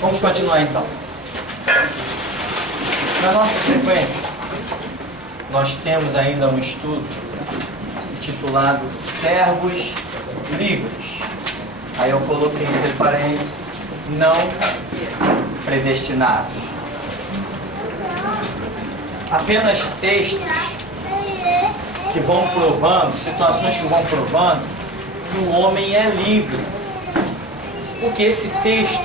Vamos continuar então. Na nossa sequência, nós temos ainda um estudo intitulado Servos Livres. Aí eu coloquei entre parênteses, não predestinados. Apenas textos que vão provando, situações que vão provando que o homem é livre. Porque esse texto,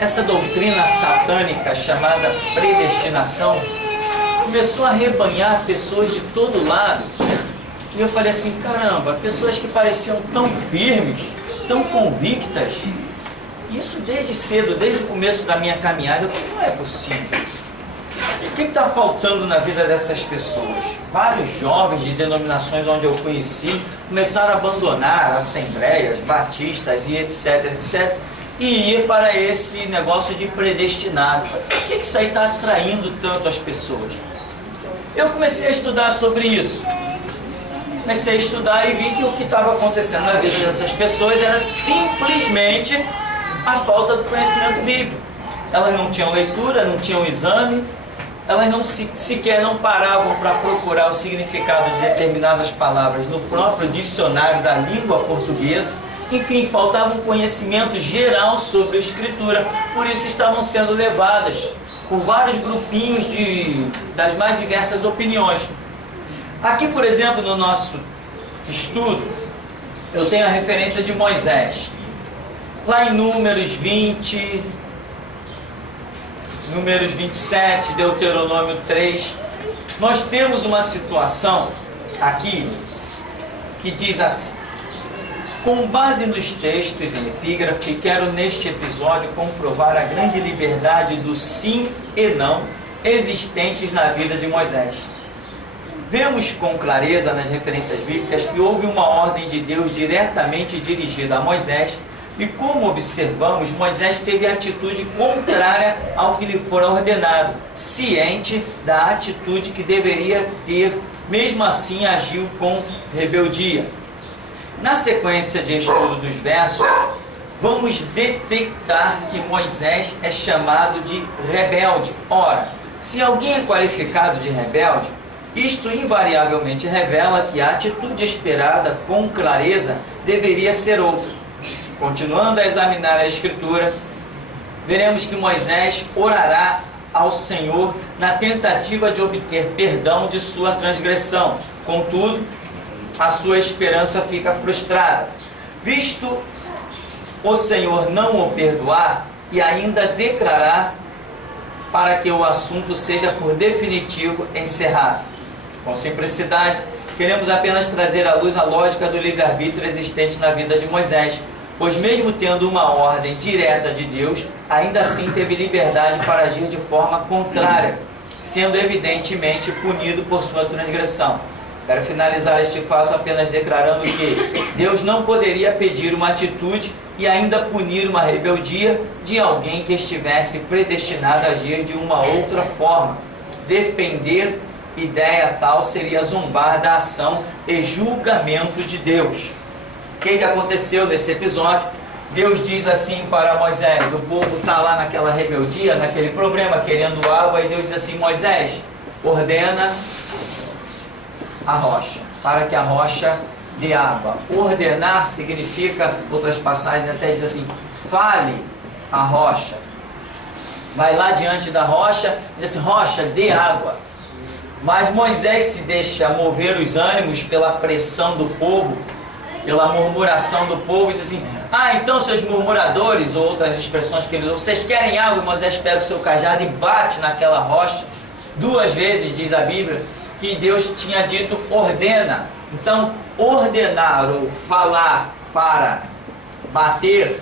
essa doutrina satânica chamada predestinação, começou a arrebanhar pessoas de todo lado. E eu falei assim, caramba, pessoas que pareciam tão firmes, tão convictas. Isso desde cedo, desde o começo da minha caminhada, eu falei, não é possível. E o que está faltando na vida dessas pessoas? Vários jovens de denominações onde eu conheci começaram a abandonar assembleias, batistas e etc, etc, e ir para esse negócio de predestinado. Por que isso aí está atraindo tanto as pessoas? Eu comecei a estudar sobre isso. Comecei a estudar e vi que o que estava acontecendo na vida dessas pessoas era simplesmente a falta do conhecimento bíblico. Elas não tinham leitura, não tinham exame, elas sequer não paravam para procurar o significado de determinadas palavras no próprio dicionário da língua portuguesa. Enfim, faltava um conhecimento geral sobre a escritura, por isso estavam sendo levadas por vários grupinhos das mais diversas opiniões. Aqui, por exemplo, no nosso estudo, eu tenho a referência de Moisés. Lá em Números 20, Números 27, Deuteronômio 3, nós temos uma situação aqui que diz assim: com base nos textos em epígrafe, quero neste episódio comprovar a grande liberdade do sim e não existentes na vida de Moisés. Vemos com clareza nas referências bíblicas que houve uma ordem de Deus diretamente dirigida a Moisés, e como observamos, Moisés teve atitude contrária ao que lhe fora ordenado, ciente da atitude que deveria ter, mesmo assim agiu com rebeldia. Na sequência de estudo dos versos, vamos detectar que Moisés é chamado de rebelde. Ora, se alguém é qualificado de rebelde, isto invariavelmente revela que a atitude esperada com clareza deveria ser outra. Continuando a examinar a Escritura, veremos que Moisés orará ao Senhor na tentativa de obter perdão de sua transgressão. Contudo, a sua esperança fica frustrada, visto o Senhor não o perdoar e ainda declarar para que o assunto seja por definitivo encerrado. Com simplicidade, queremos apenas trazer à luz a lógica do livre-arbítrio existente na vida de Moisés, pois mesmo tendo uma ordem direta de Deus, ainda assim teve liberdade para agir de forma contrária, sendo evidentemente punido por sua transgressão. Quero finalizar este fato apenas declarando que Deus não poderia pedir uma atitude e ainda punir uma rebeldia de alguém que estivesse predestinado a agir de uma outra forma. Defender ideia tal seria zombar da ação e julgamento de Deus. O que aconteceu nesse episódio? Deus diz assim para Moisés, o povo está lá naquela rebeldia, naquele problema, querendo água, e Deus diz assim, Moisés, ordena a rocha, para que a rocha dê água. Ordenar significa, outras passagens até diz assim, fale a rocha. Vai lá diante da rocha, diz assim, rocha, dê água. Mas Moisés se deixa mover os ânimos pela pressão do povo, pela murmuração do povo, e diz assim, então seus murmuradores, ou outras expressões que eles usam, vocês querem água? E Moisés pega o seu cajado e bate naquela rocha. 2 vezes diz a Bíblia que Deus tinha dito ordena. Então, ordenar ou falar para bater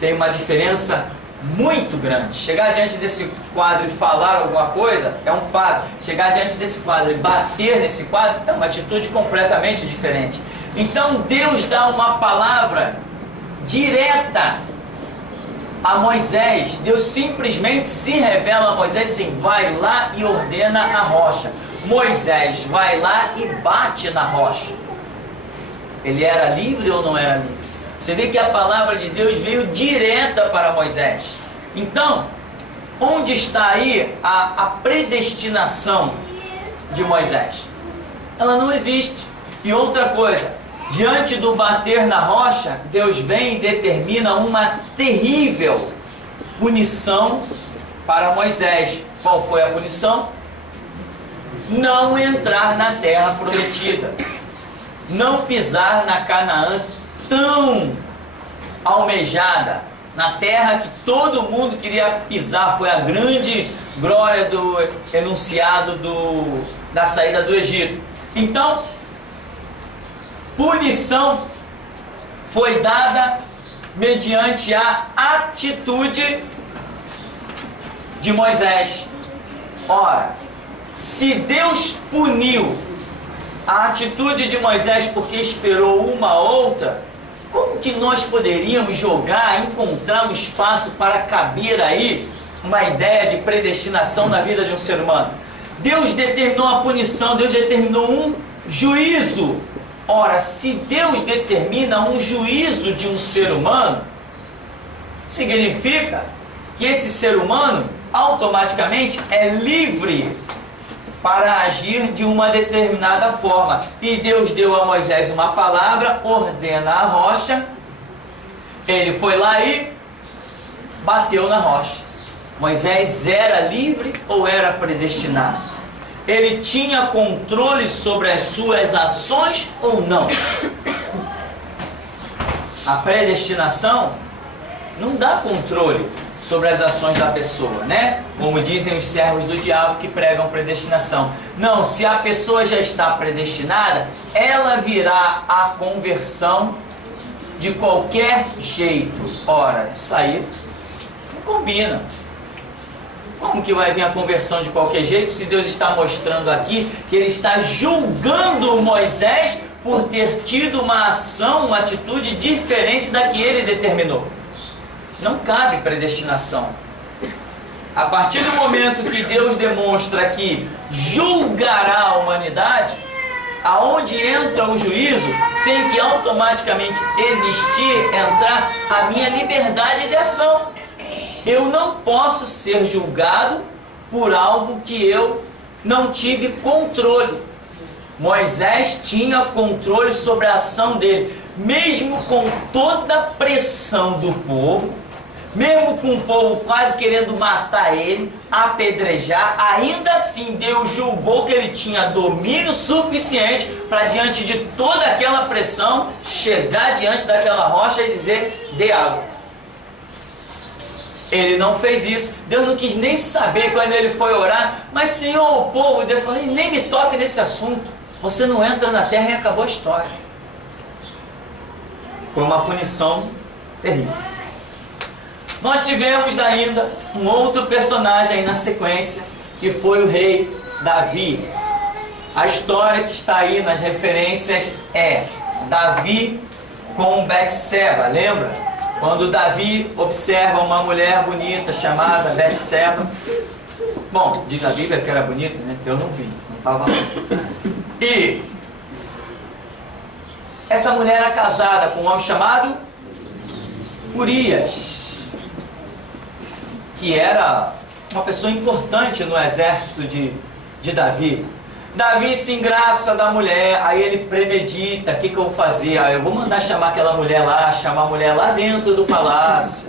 tem uma diferença muito grande. Chegar diante desse quadro e falar alguma coisa é um fato. Chegar diante desse quadro e bater nesse quadro é uma atitude completamente diferente. Então Deus dá uma palavra direta a Moisés. Deus simplesmente se revela a Moisés assim, vai lá e ordena a rocha. Moisés vai lá e bate na rocha. Ele era livre ou não era livre? Você vê que a palavra de Deus veio direta para Moisés. Então, onde está aí a predestinação de Moisés? Ela não existe. E outra coisa, diante do bater na rocha, Deus vem e determina uma terrível punição para Moisés. Qual foi a punição? Não entrar na terra prometida, não pisar na Canaã tão almejada, na terra que todo mundo queria pisar. Foi a grande glória do enunciado da saída do Egito. Então, punição foi dada mediante a atitude de Moisés. Ora, se Deus puniu a atitude de Moisés porque esperou uma outra, como que nós poderíamos encontrar um espaço para caber aí uma ideia de predestinação na vida de um ser humano? Deus determinou a punição, Deus determinou um juízo. Ora, se Deus determina um juízo de um ser humano, significa que esse ser humano automaticamente é livre para agir de uma determinada forma. E Deus deu a Moisés uma palavra, ordena a rocha. Ele foi lá e bateu na rocha. Moisés era livre ou era predestinado? Ele tinha controle sobre as suas ações ou não? A predestinação não dá controle sobre as ações da pessoa, né? Como dizem os servos do diabo que pregam predestinação. Não, se a pessoa já está predestinada, ela virá à conversão de qualquer jeito. Ora, isso aí não combina. Como que vai vir a conversão de qualquer jeito se Deus está mostrando aqui que Ele está julgando Moisés por ter tido uma ação, uma atitude diferente da que Ele determinou? Não cabe predestinação. A partir do momento que Deus demonstra que julgará a humanidade, aonde entra o juízo, tem que automaticamente entrar a minha liberdade de ação. Eu não posso ser julgado por algo que eu não tive controle. Moisés tinha controle sobre a ação dele, mesmo com toda a pressão do povo, mesmo com o povo quase querendo matar ele, apedrejar, ainda assim Deus julgou que ele tinha domínio suficiente para, diante de toda aquela pressão, chegar diante daquela rocha e dizer: dê água. Ele não fez isso. Deus não quis nem saber quando ele foi orar. Mas, Senhor, o povo, Deus falou: nem me toque nesse assunto. Você não entra na terra e acabou a história. Foi uma punição terrível. Nós tivemos ainda um outro personagem aí na sequência, que foi o rei Davi. A história que está aí nas referências é Davi com Betseba, lembra? Quando Davi observa uma mulher bonita chamada Betseba. Bom, diz a Bíblia que era bonita, né? Eu não vi, não estava lá. E essa mulher era casada com um homem chamado Urias, que era uma pessoa importante no exército de Davi. Davi se engraça da mulher, aí ele premedita: o que eu vou fazer? Eu vou mandar chamar aquela mulher lá, chamar a mulher lá dentro do palácio.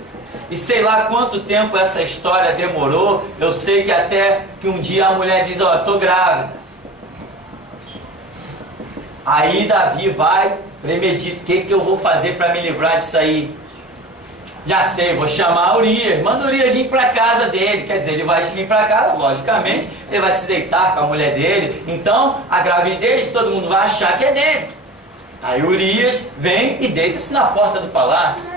E sei lá quanto tempo essa história demorou. Eu sei que até que um dia a mulher diz: ó, estou grávida. Aí Davi vai, premedita: o que eu vou fazer para me livrar disso aí? Já sei, vou chamar Urias, manda Urias vir para a casa dele. Quer dizer, ele vai vir para casa, logicamente, ele vai se deitar com a mulher dele. Então, a gravidez, todo mundo vai achar que é dele. Aí Urias vem e deita-se na porta do palácio.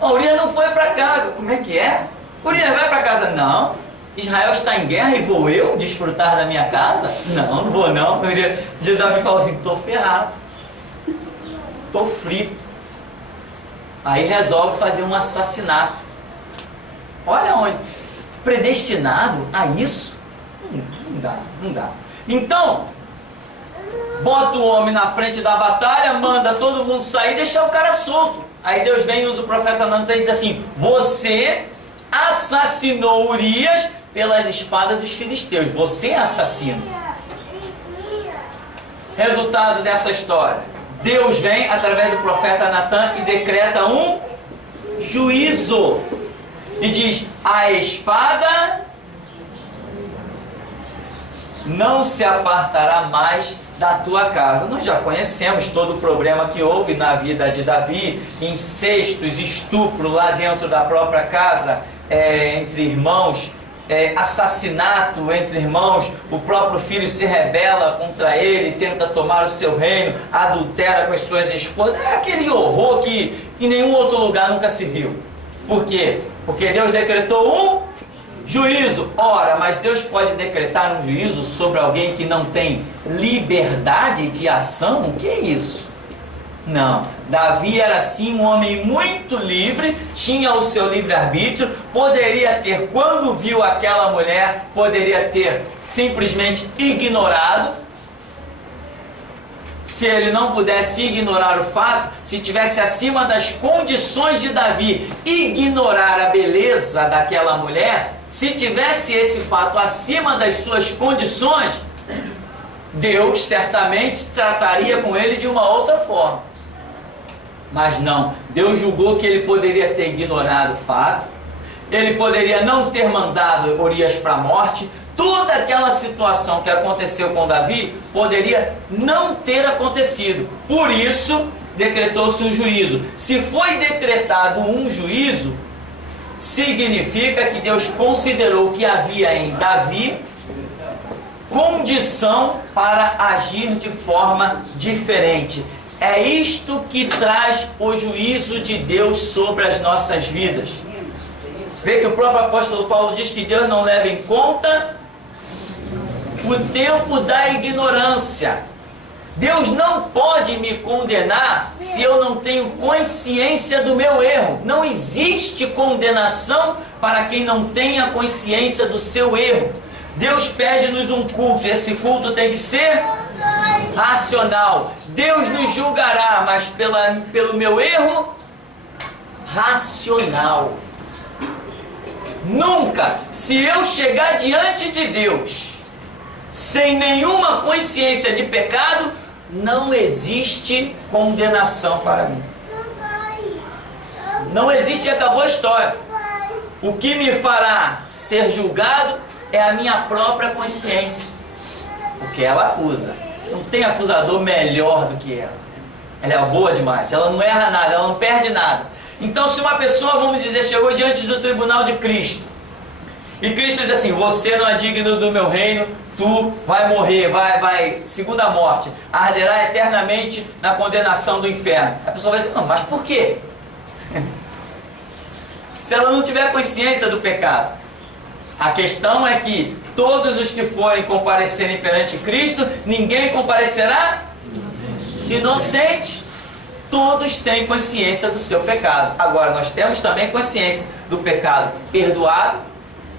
Urias não foi para casa. Como é que é? Urias vai para casa? Não. Israel está em guerra e vou eu desfrutar da minha casa? Não, não vou não. Davi falou assim: estou ferrado, estou frito. Aí resolve fazer um assassinato. Olha onde. Predestinado a isso? Não dá, não dá. Então, bota o homem na frente da batalha, manda todo mundo sair e deixar o cara solto. Aí Deus vem e usa o profeta Natan e diz assim: você assassinou Urias pelas espadas dos filisteus. Você é assassino. Resultado dessa história: Deus vem através do profeta Natã e decreta um juízo. E diz: a espada não se apartará mais da tua casa. Nós já conhecemos todo o problema que houve na vida de Davi: incestos, estupro lá dentro da própria casa, entre irmãos, assassinato entre irmãos, o próprio filho se rebela contra ele, tenta tomar o seu reino, adultera com as suas esposas. É aquele horror que em nenhum outro lugar nunca se viu. Por quê? Porque Deus decretou um juízo. Ora, mas Deus pode decretar um juízo sobre alguém que não tem liberdade de ação? O que é isso? Não. Davi era sim um homem muito livre, tinha o seu livre-arbítrio, poderia ter, quando viu aquela mulher, poderia ter simplesmente ignorado. Se ele não pudesse ignorar o fato, se tivesse acima das condições de Davi ignorar a beleza daquela mulher, se tivesse esse fato acima das suas condições, Deus certamente trataria com ele de uma outra forma. Mas não, Deus julgou que ele poderia ter ignorado o fato, ele poderia não ter mandado Urias para a morte. Toda aquela situação que aconteceu com Davi poderia não ter acontecido. Por isso, decretou-se um juízo. Se foi decretado um juízo, significa que Deus considerou que havia em Davi condição para agir de forma diferente. É isto que traz o juízo de Deus sobre as nossas vidas. Vê que o próprio apóstolo Paulo diz que Deus não leva em conta o tempo da ignorância. Deus não pode me condenar se eu não tenho consciência do meu erro. Não existe condenação para quem não tenha consciência do seu erro. Deus pede-nos um culto, e esse culto tem que ser racional. Deus nos julgará, mas pelo meu erro racional. Nunca, se eu chegar diante de Deus sem nenhuma consciência de pecado, não existe condenação para mim. Não existe, acabou a história. O que me fará ser julgado é a minha própria consciência, porque ela acusa. Não tem acusador melhor do que ela. Ela é boa demais, ela não erra nada, ela não perde nada. Então, se uma pessoa, vamos dizer, chegou diante do tribunal de Cristo, e Cristo diz assim: você não é digno do meu reino, tu vai morrer, vai, segunda morte, arderá eternamente na condenação do inferno. A pessoa vai dizer: não, mas por quê? Se ela não tiver consciência do pecado. A questão é que todos os que forem comparecerem perante Cristo, ninguém comparecerá inocente. Todos têm consciência do seu pecado. Agora, nós temos também consciência do pecado perdoado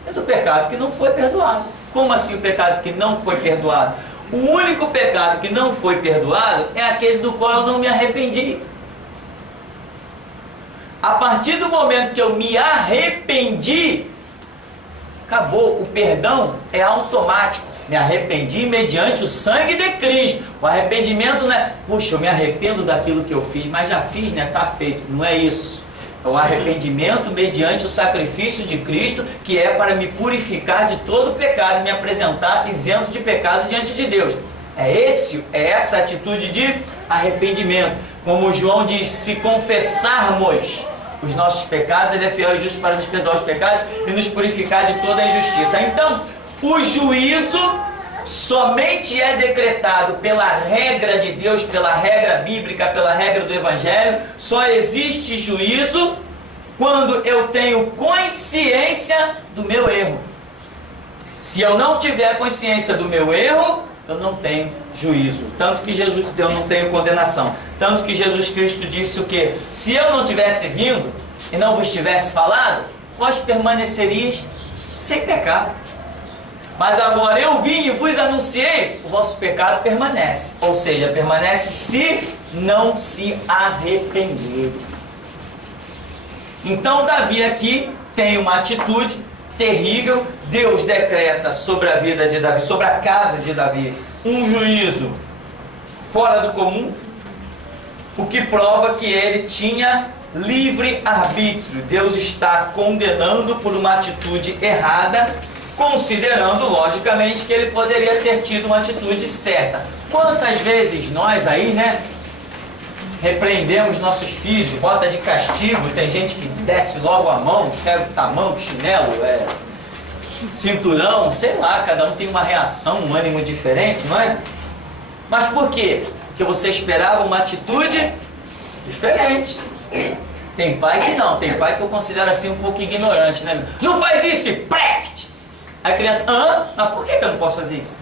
e do pecado que não foi perdoado. Como assim o pecado que não foi perdoado? O único pecado que não foi perdoado é aquele do qual eu não me arrependi. A partir do momento que eu me arrependi, acabou. O perdão é automático. Me arrependi mediante o sangue de Cristo. O arrependimento não é: puxa, eu me arrependo daquilo que eu fiz, mas já fiz, né? Está feito. Não é isso. É o arrependimento mediante o sacrifício de Cristo, que é para me purificar de todo pecado e me apresentar isento de pecado diante de Deus. É essa atitude de arrependimento. Como João diz: se confessarmos os nossos pecados, Ele é fiel e justo para nos perdoar os pecados e nos purificar de toda a injustiça. Então, o juízo somente é decretado pela regra de Deus, pela regra bíblica, pela regra do Evangelho. Só existe juízo quando eu tenho consciência do meu erro. Se eu não tiver consciência do meu erro, eu não tenho juízo. Tanto que eu não tenho condenação. Tanto que Jesus Cristo disse o quê? Se eu não tivesse vindo e não vos tivesse falado, vós permanecerias sem pecado. Mas agora eu vim e vos anunciei, o vosso pecado permanece. Ou seja, permanece se não se arrepender. Então Davi aqui tem uma atitude terrível. Deus decreta sobre a vida de Davi, sobre a casa de Davi, um juízo fora do comum, o que prova que ele tinha livre arbítrio. Deus está condenando por uma atitude errada, considerando logicamente que ele poderia ter tido uma atitude certa. Quantas vezes nós aí, né, repreendemos nossos filhos, bota de castigo, tem gente que desce logo a mão, pega o tamanco, chinelo, cinturão, sei lá, cada um tem uma reação, um ânimo diferente, não é? Mas por quê? Porque você esperava uma atitude diferente. Tem pai que não, tem pai que eu considero assim um pouco ignorante, né? Não faz isso, e preste! Aí a criança, mas por que eu não posso fazer isso?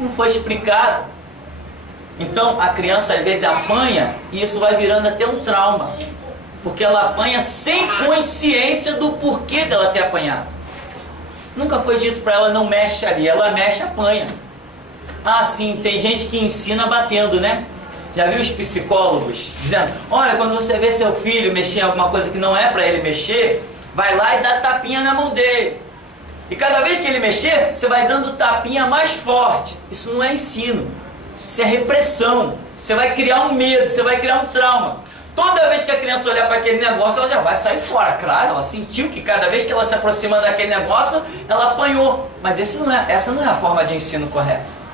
Não foi explicado. Então a criança às vezes apanha e isso vai virando até um trauma, porque ela apanha sem consciência do porquê dela ter apanhado. Nunca foi dito para ela não mexe ali, ela mexe, apanha. Ah, sim, tem gente que ensina batendo, né? Já viu os psicólogos dizendo, olha, quando você vê seu filho mexer em alguma coisa que não é para ele mexer, vai lá e dá tapinha na mão dele. E cada vez que ele mexer, você vai dando tapinha mais forte. Isso não é ensino, isso é repressão. Você vai criar um medo, você vai criar um trauma. Toda vez que a criança olhar para aquele negócio, ela já vai sair fora. Claro, ela sentiu que cada vez que ela se aproxima daquele negócio, ela apanhou. Mas essa não é a forma de ensino correta.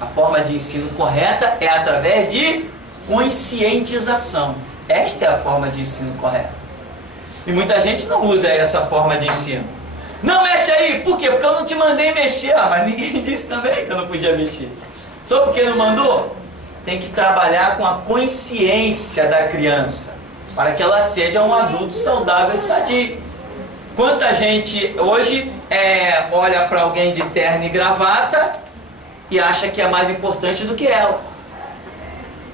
A forma de ensino correta é através de conscientização. Esta é a forma de ensino correta. E muita gente não usa essa forma de ensino. Não mexe aí! Por quê? Porque eu não te mandei mexer. Mas ninguém disse também que eu não podia mexer. Só porque não mandou? Tem que trabalhar com a consciência da criança, para que ela seja um adulto saudável e sadio. Quanta gente hoje olha para alguém de terno e gravata e acha que é mais importante do que ela.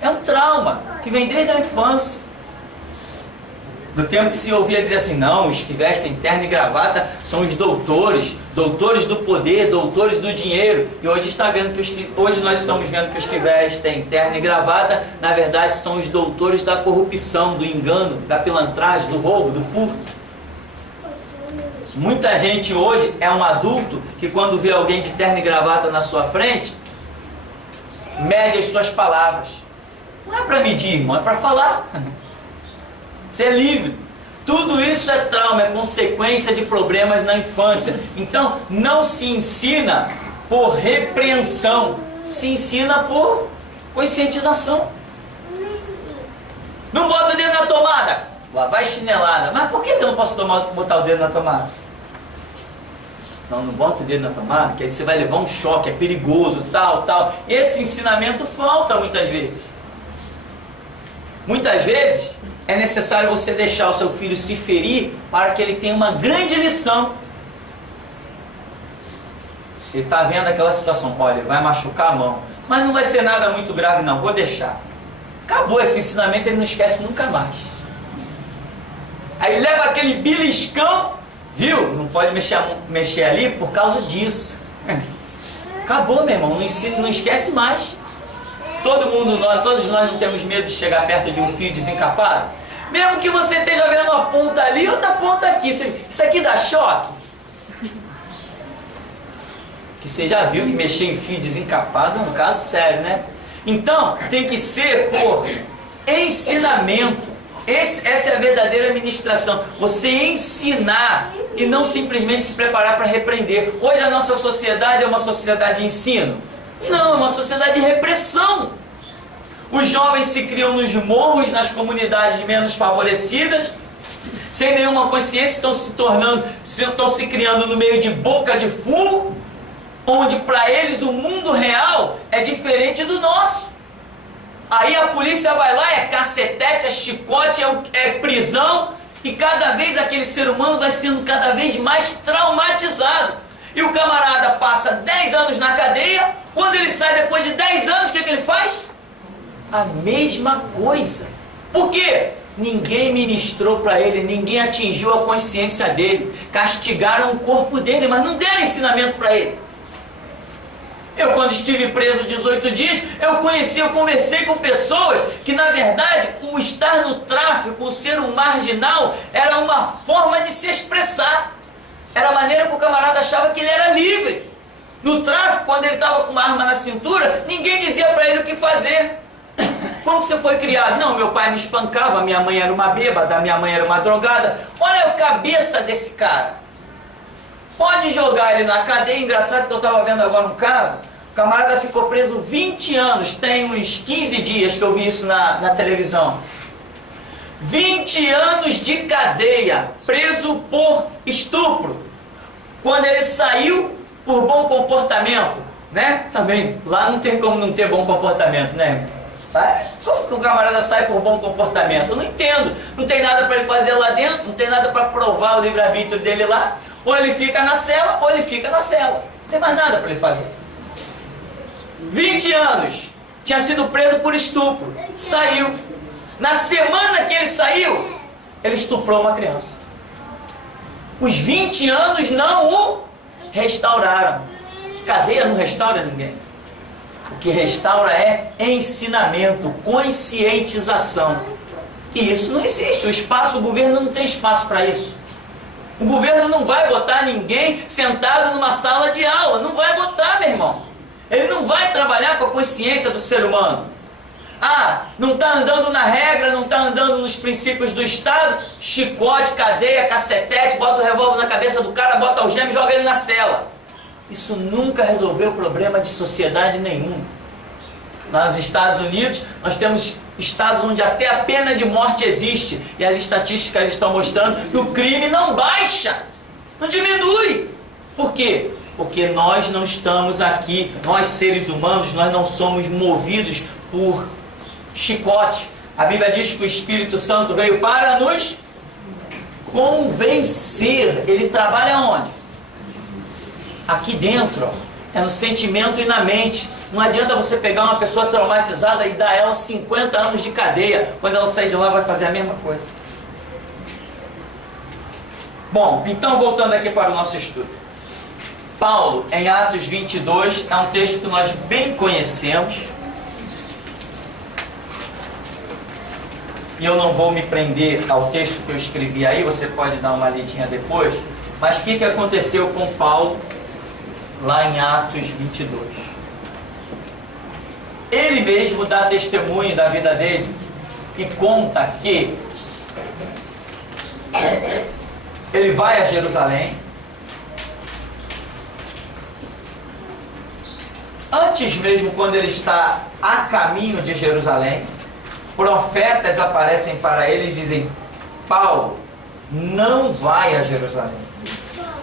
É um trauma que vem desde a infância. Do tempo que se ouvia dizer assim, não, os que vestem terno e gravata são os doutores, doutores do poder, doutores do dinheiro. E hoje hoje nós estamos vendo que os que vestem terno e gravata, na verdade, são os doutores da corrupção, do engano, da pilantragem, do roubo, do furto. Muita gente hoje é um adulto que quando vê alguém de terno e gravata na sua frente, mede as suas palavras. Não é para medir, irmão, é para falar. Ser livre. Tudo isso é trauma, é consequência de problemas na infância. Então, não se ensina por repreensão, se ensina por conscientização. Não bota o dedo na tomada, lá vai chinelada. Mas por que eu não posso botar o dedo na tomada? Não bota o dedo na tomada, que aí você vai levar um choque, é perigoso, tal. Esse ensinamento falta muitas vezes. Muitas vezes é necessário você deixar o seu filho se ferir para que ele tenha uma grande lição. Você está vendo aquela situação, olha, vai machucar a mão, mas não vai ser nada muito grave não, vou deixar. Acabou esse ensinamento, ele não esquece nunca mais. Aí leva aquele beliscão, viu? Não pode mexer ali por causa disso. Acabou, meu irmão, não esquece mais. Todos nós não temos medo de chegar perto de um fio desencapado? Mesmo que você esteja vendo uma ponta ali, outra ponta aqui. Isso aqui dá choque? Que você já viu que mexer em fio desencapado é um caso sério, né? Então, tem que ser por ensinamento. Essa é a verdadeira administração. Você ensinar e não simplesmente se preparar para repreender. Hoje a nossa sociedade é uma sociedade de ensino. Não, é uma sociedade de repressão. Os jovens se criam nos morros, nas comunidades menos favorecidas, sem nenhuma consciência, estão se criando no meio de boca de fumo, onde para eles o mundo real é diferente do nosso. Aí a polícia vai lá, é cacetete, é chicote, é prisão, e cada vez aquele ser humano vai sendo cada vez mais traumatizado. E o camarada passa 10 anos na cadeia, quando ele sai depois de 10 anos, o que ele faz? A mesma coisa. Por quê? Ninguém ministrou para ele, ninguém atingiu a consciência dele. Castigaram o corpo dele, mas não deram ensinamento para ele. Eu, quando estive preso 18 dias, eu conversei com pessoas que, na verdade, o estar no tráfico, o ser um marginal, era uma forma de se expressar. Era a maneira que o camarada achava que ele era livre. No tráfico, quando ele estava com uma arma na cintura, ninguém dizia para ele o que fazer. Como que você foi criado? Não, meu pai me espancava, minha mãe era uma bêbada, minha mãe era uma drogada. Olha a cabeça desse cara. Pode jogar ele na cadeia. Engraçado que eu estava vendo agora um caso. O camarada ficou preso 20 anos. Tem uns 15 dias que eu vi isso na televisão. 20 anos de cadeia, preso por estupro. Quando ele saiu, por bom comportamento, né? Também, lá não tem como não ter bom comportamento, né? Como que o camarada sai por bom comportamento? Eu não entendo. Não tem nada para ele fazer lá dentro, não tem nada para provar o livre-arbítrio dele lá. Ou ele fica na cela, ou ele fica na cela. Não tem mais nada para ele fazer. 20 anos, tinha sido preso por estupro, saiu. Na semana que ele saiu, ele estuprou uma criança. Os 20 anos não o restauraram. Cadeia não restaura ninguém. O que restaura é ensinamento, conscientização. E isso não existe. O governo não tem espaço para isso. O governo não vai botar ninguém sentado numa sala de aula. Não vai botar, meu irmão. Ele não vai trabalhar com a consciência do ser humano. Ah, não está andando na regra, não está andando nos princípios do Estado, chicote, cadeia, cacetete, bota o revólver na cabeça do cara, bota algema e joga ele na cela. Isso nunca resolveu problema de sociedade nenhum. Nos Estados Unidos, nós temos estados onde até a pena de morte existe, e as estatísticas estão mostrando que o crime não baixa, não diminui. Por quê? Porque nós não estamos aqui, nós seres humanos, nós não somos movidos por chicote. A Bíblia diz que o Espírito Santo veio para nos convencer. Ele trabalha onde? Aqui dentro, ó. É no sentimento e na mente. Não adianta você pegar uma pessoa traumatizada e dar a ela 50 anos de cadeia. Quando ela sair de lá, vai fazer a mesma coisa. Bom, então voltando aqui para o nosso estudo. Paulo, em Atos 22, é um texto que nós bem conhecemos. E eu não vou me prender ao texto que eu escrevi aí, você pode dar uma lidinha depois. Mas o que aconteceu com Paulo lá em Atos 22? Ele mesmo dá testemunho da vida dele e conta que ele vai a Jerusalém. Antes mesmo, quando ele está a caminho de Jerusalém, profetas aparecem para ele e dizem: Paulo, não vai a Jerusalém.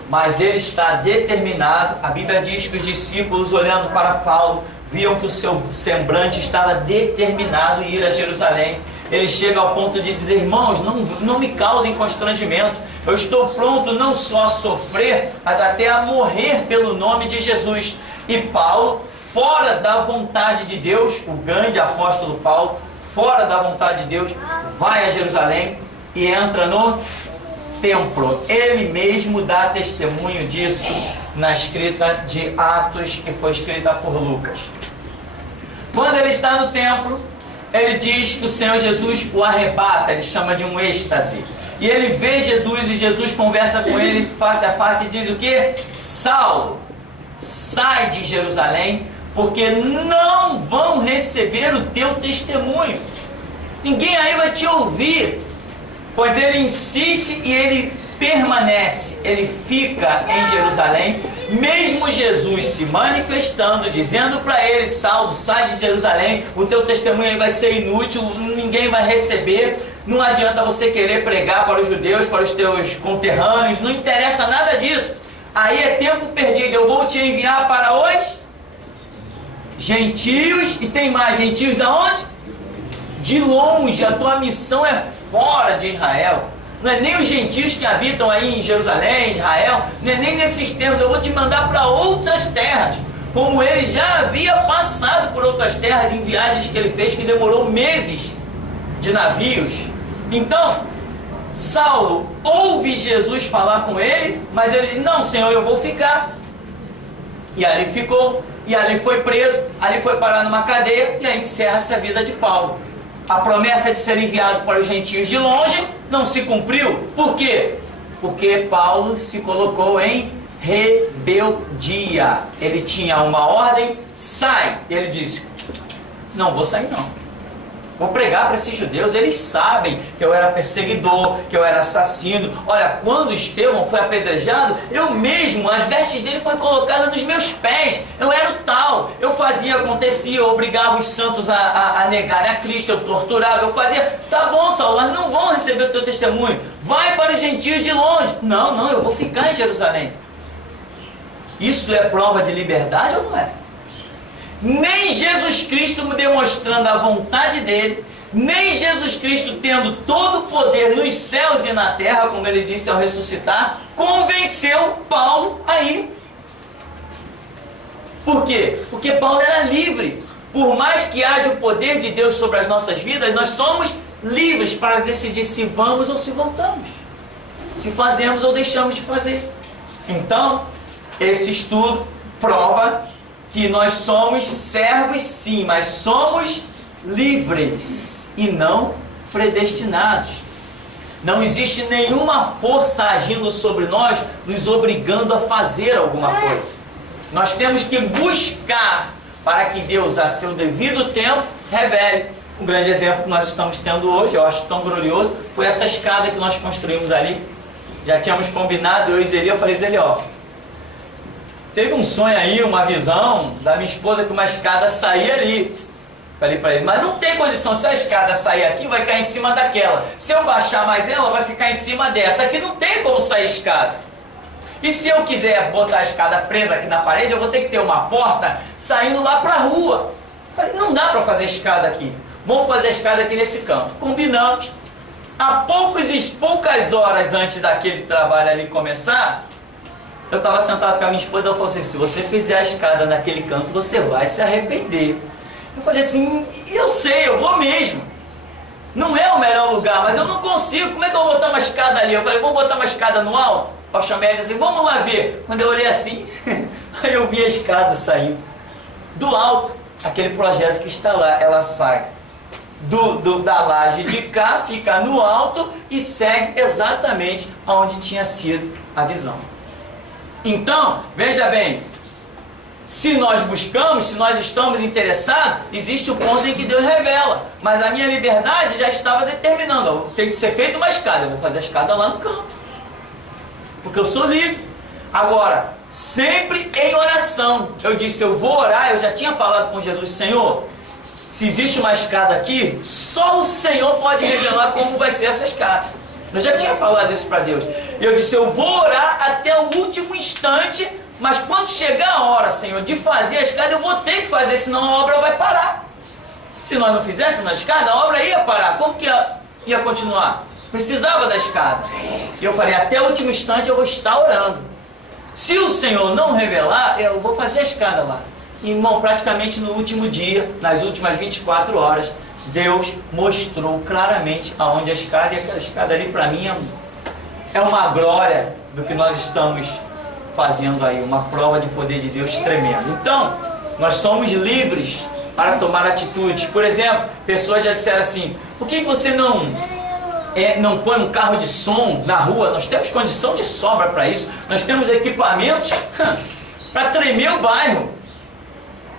Mas ele está determinado. A Bíblia diz que os discípulos, olhando para Paulo, viam que o seu semblante estava determinado em ir a Jerusalém. Ele chega ao ponto de dizer: irmãos, não me causem constrangimento. Eu estou pronto não só a sofrer, mas até a morrer pelo nome de Jesus. E Paulo, fora da vontade de Deus, o grande apóstolo Paulo, fora da vontade de Deus, vai a Jerusalém e entra no templo. Ele mesmo dá testemunho disso na escrita de Atos, que foi escrita por Lucas. Quando ele está no templo, ele diz que o Senhor Jesus o arrebata, ele chama de um êxtase. E ele vê Jesus e Jesus conversa com ele face a face e diz o quê? Saulo, sai de Jerusalém, porque não vão receber o teu testemunho. Ninguém aí vai te ouvir. Pois ele insiste e ele permanece, ele fica em Jerusalém, mesmo Jesus se manifestando, dizendo para ele: Saulo, sai de Jerusalém, o teu testemunho vai ser inútil, ninguém vai receber, não adianta você querer pregar para os judeus, para os teus conterrâneos, não interessa nada disso, aí é tempo perdido, eu vou te enviar para os gentios. E tem mais, gentios da onde? De longe, a tua missão é fora de Israel. Não é nem os gentios que habitam aí em Jerusalém, Israel, não é nem nesses tempos. Eu vou te mandar para outras terras, como ele já havia passado por outras terras em viagens que ele fez, que demorou meses de navios. Então, Saulo ouve Jesus falar com ele, mas ele diz: não, Senhor, eu vou ficar. E aí ele ficou. e ali foi preso, ali foi parar numa cadeia, e aí encerra-se a vida de Paulo. A promessa de ser enviado para os gentios de longe não se cumpriu. Por quê? Porque Paulo se colocou em rebeldia. Ele tinha uma ordem, sai. Ele disse, não vou sair não. Vou pregar para esses judeus, eles sabem que eu era perseguidor, que eu era assassino. Olha, quando Estevão foi apedrejado, eu mesmo, as vestes dele foram colocadas nos meus pés. Eu era o tal, eu fazia, acontecia, eu obrigava os santos a negarem a Cristo, eu torturava, eu fazia. Tá bom, Saulo, mas não vão receber o teu testemunho. Vai para os gentios de longe. Não, eu vou ficar em Jerusalém. Isso é prova de liberdade ou não é? Nem Jesus Cristo me demonstrando a vontade dele, nem Jesus Cristo tendo todo o poder nos céus e na terra, como ele disse ao ressuscitar, convenceu Paulo a ir. Por quê? Porque Paulo era livre. Por mais que haja o poder de Deus sobre as nossas vidas, nós somos livres para decidir se vamos ou se voltamos, se fazemos ou deixamos de fazer. Então, esse estudo prova que nós somos servos sim, mas somos livres e não predestinados. Não existe nenhuma força agindo sobre nós, nos obrigando a fazer alguma coisa. Nós temos que buscar para que Deus, a seu devido tempo, revele. Um grande exemplo que nós estamos tendo hoje, eu acho tão glorioso, foi essa escada que nós construímos ali. Já tínhamos combinado, eu e Zeli, eu falei, Zeli, ó, teve um sonho aí, uma visão da minha esposa que uma escada saía ali. Falei para ele, mas não tem condição, se a escada sair aqui, vai cair em cima daquela. Se eu baixar mais ela, vai ficar em cima dessa. Aqui não tem como sair escada. E se eu quiser botar a escada presa aqui na parede, eu vou ter que ter uma porta saindo lá para a rua. Falei, não dá para fazer escada aqui. Vamos fazer a escada aqui nesse canto. Combinamos. Há poucas horas antes daquele trabalho ali começar, eu estava sentado com a minha esposa, ela falou assim, se você fizer a escada naquele canto, você vai se arrepender. Eu falei assim, eu sei, eu vou mesmo. Não é o melhor lugar, mas eu não consigo, como é que eu vou botar uma escada ali? Eu falei, vou botar uma escada no alto? Eu chamei ela e disse, vamos lá ver. Quando eu olhei assim, aí eu vi a escada saindo. Do alto, aquele projeto que está lá, ela sai da laje de cá, fica no alto e segue exatamente aonde tinha sido a visão. Então, veja bem, se nós buscamos, se nós estamos interessados, existe o ponto em que Deus revela. Mas a minha liberdade já estava determinando, ó, tem que ser feita uma escada, eu vou fazer a escada lá no canto. Porque eu sou livre. Agora, sempre em oração. Eu disse, eu vou orar, eu já tinha falado com Jesus, Senhor, se existe uma escada aqui, só o Senhor pode revelar como vai ser essa escada. Eu já tinha falado isso para Deus. E eu disse, eu vou orar até o último instante, mas quando chegar a hora, Senhor, de fazer a escada, eu vou ter que fazer, senão a obra vai parar. Se nós não fizéssemos a escada, a obra ia parar. Como que ia continuar? Precisava da escada. E eu falei, até o último instante eu vou estar orando. Se o Senhor não revelar, eu vou fazer a escada lá. Irmão, praticamente no último dia, nas últimas 24 horas, Deus mostrou claramente aonde a escada, e aquela escada ali para mim é uma glória do que nós estamos fazendo aí, uma prova de poder de Deus tremendo. Então, nós somos livres para tomar atitudes. Por exemplo, pessoas já disseram assim, por que você não põe um carro de som na rua? Nós temos condição de sobra para isso, nós temos equipamentos para tremer o bairro.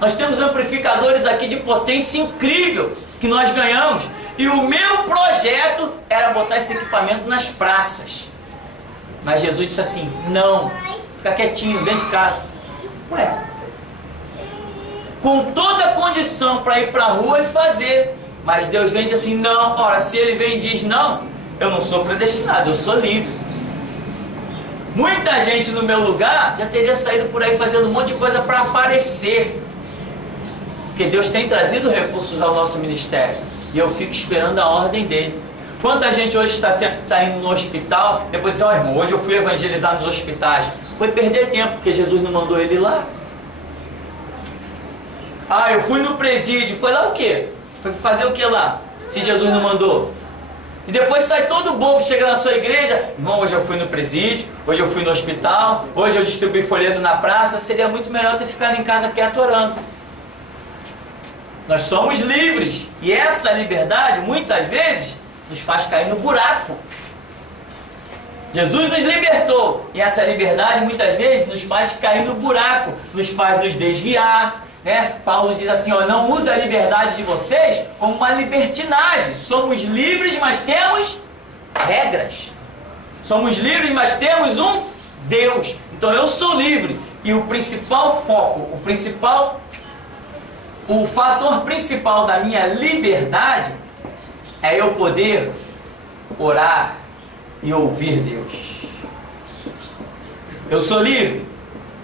Nós temos amplificadores aqui de potência incrível que nós ganhamos. E o meu projeto era botar esse equipamento nas praças. Mas Jesus disse assim, não, fica quietinho, dentro de casa. Ué, com toda a condição para ir para a rua e fazer. Mas Deus vem e diz assim, não, ora, se Ele vem e diz não, eu não sou predestinado, eu sou livre. Muita gente no meu lugar já teria saído por aí fazendo um monte de coisa para aparecer. Porque Deus tem trazido recursos ao nosso ministério. E eu fico esperando a ordem dele. Quanta gente hoje está indo no hospital, depois diz, irmão, hoje eu fui evangelizar nos hospitais. Foi perder tempo, porque Jesus não mandou ele lá. Eu fui no presídio. Foi lá o quê? Foi fazer o que lá? Se Jesus não mandou? E depois sai todo bobo, chega na sua igreja, irmão, hoje eu fui no presídio, hoje eu fui no hospital, hoje eu distribuí folheto na praça. Seria muito melhor ter ficado em casa quieto orando. Nós somos livres, e essa liberdade muitas vezes nos faz cair no buraco. Jesus nos libertou, e essa liberdade muitas vezes nos faz cair no buraco, nos faz nos desviar, né? Paulo diz assim, ó, não use a liberdade de vocês como uma libertinagem. Somos livres, mas temos regras. Somos livres, mas temos um Deus. Então eu sou livre, e o principal foco, o fator principal da minha liberdade é eu poder orar e ouvir Deus. Eu sou livre,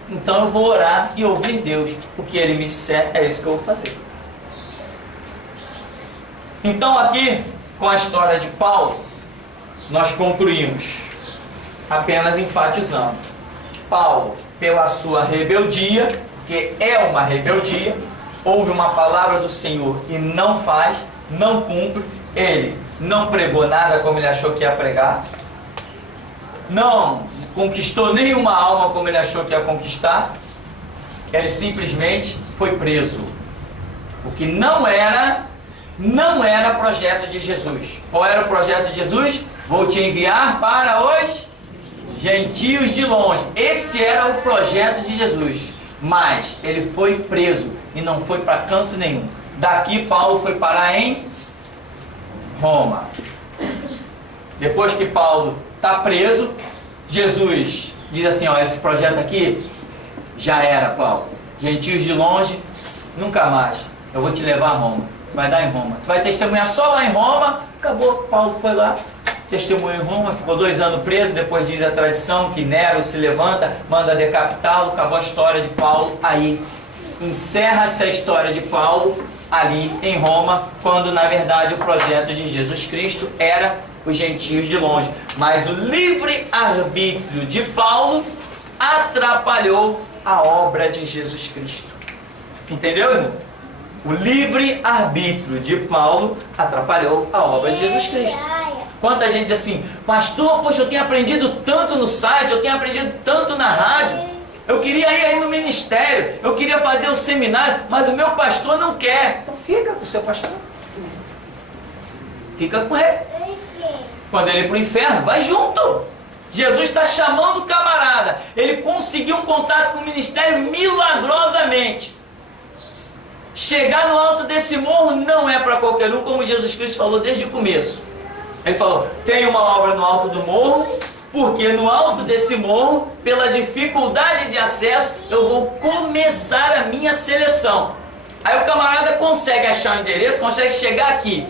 então eu vou orar e ouvir Deus. O que Ele me disser, é isso que eu vou fazer. Então aqui, com a história de Paulo, nós concluímos apenas enfatizando. Paulo, pela sua rebeldia, que é uma rebeldia, ouve uma palavra do Senhor e não faz, não cumpre. Ele não pregou nada como ele achou que ia pregar, não conquistou nenhuma alma como ele achou que ia conquistar. Ele simplesmente foi preso. O que não era projeto de Jesus. Qual era o projeto de Jesus? Vou te enviar para os gentios de longe. Esse era o projeto de Jesus. Mas ele foi preso e não foi para canto nenhum. Daqui Paulo foi parar em Roma. Depois que Paulo está preso, Jesus diz assim, ó, esse projeto aqui já era, Paulo. Gentios de longe, nunca mais. Eu vou te levar a Roma. Tu vai dar em Roma. Tu vai testemunhar só lá em Roma. Acabou. Paulo foi lá, testemunhou em Roma, ficou 2 anos preso. Depois diz a tradição que Nero se levanta, manda decapitá-lo. Acabou a história de Paulo aí. Encerra-se a história de Paulo ali em Roma, quando na verdade o projeto de Jesus Cristo era os gentios de longe. Mas o livre-arbítrio de Paulo atrapalhou a obra de Jesus Cristo. Entendeu, irmão? O livre-arbítrio de Paulo atrapalhou a obra de Jesus Cristo. Quanta gente diz assim, pastor, poxa, eu tenho aprendido tanto no site, eu tenho aprendido tanto na rádio, eu queria ir aí no ministério, eu queria fazer o seminário, mas o meu pastor não quer. Então fica com o seu pastor. Fica com ele. Quando ele ir para o inferno, vai junto. Jesus está chamando o camarada. Ele conseguiu um contato com o ministério milagrosamente. Chegar no alto desse morro não é para qualquer um, como Jesus Cristo falou desde o começo. Ele falou, tem uma obra no alto do morro, porque no alto desse morro, pela dificuldade de acesso, eu vou começar a minha seleção. Aí o camarada consegue achar o endereço, consegue chegar aqui.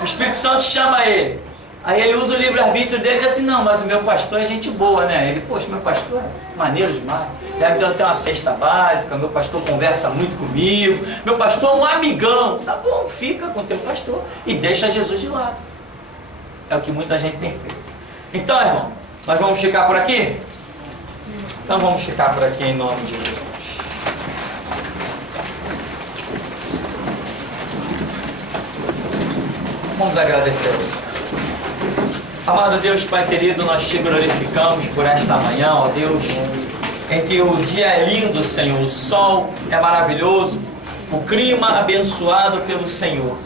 O Espírito Santo chama ele. Aí ele usa o livre-arbítrio dele e diz assim, não, mas o meu pastor é gente boa, né? Ele, poxa, meu pastor é maneiro demais. Já me deu até uma cesta básica, meu pastor conversa muito comigo, meu pastor é um amigão. Tá bom, fica com o teu pastor e deixa Jesus de lado. É o que muita gente tem feito. Então, irmão, nós vamos ficar por aqui? Então vamos ficar por aqui em nome de Jesus. Vamos agradecer ao Senhor. Amado Deus, Pai querido, nós te glorificamos por esta manhã, ó Deus, em que o dia é lindo, Senhor, o sol é maravilhoso, o clima abençoado pelo Senhor.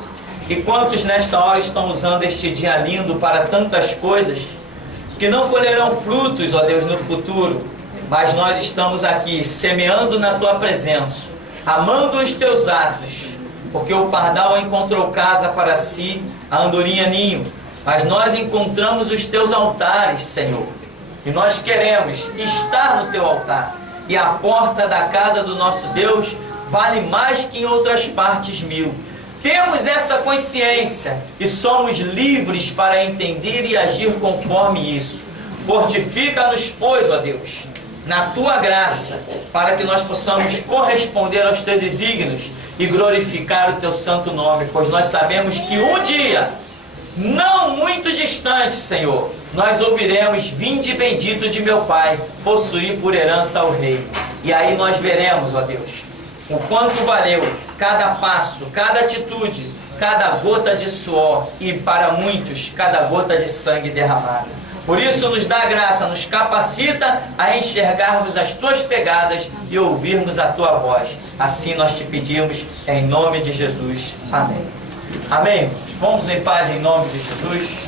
E quantos nesta hora estão usando este dia lindo para tantas coisas que não colherão frutos, ó Deus, no futuro, mas nós estamos aqui semeando na Tua presença, amando os Teus atos, porque o pardal encontrou casa para si, a andorinha ninho, mas nós encontramos os Teus altares, Senhor, e nós queremos estar no Teu altar, e a porta da casa do nosso Deus vale mais que em outras partes 1000. Temos essa consciência e somos livres para entender e agir conforme isso. Fortifica-nos, pois, ó Deus, na Tua graça, para que nós possamos corresponder aos Teus desígnios e glorificar o Teu santo nome, pois nós sabemos que um dia, não muito distante, Senhor, nós ouviremos, vinde bendito de meu Pai, possuir por herança ao Rei. E aí nós veremos, ó Deus, o quanto valeu cada passo, cada atitude, cada gota de suor e para muitos cada gota de sangue derramada. Por isso nos dá graça, nos capacita a enxergarmos as tuas pegadas e ouvirmos a tua voz. Assim nós te pedimos em nome de Jesus. Amém. Amém. Vamos em paz em nome de Jesus.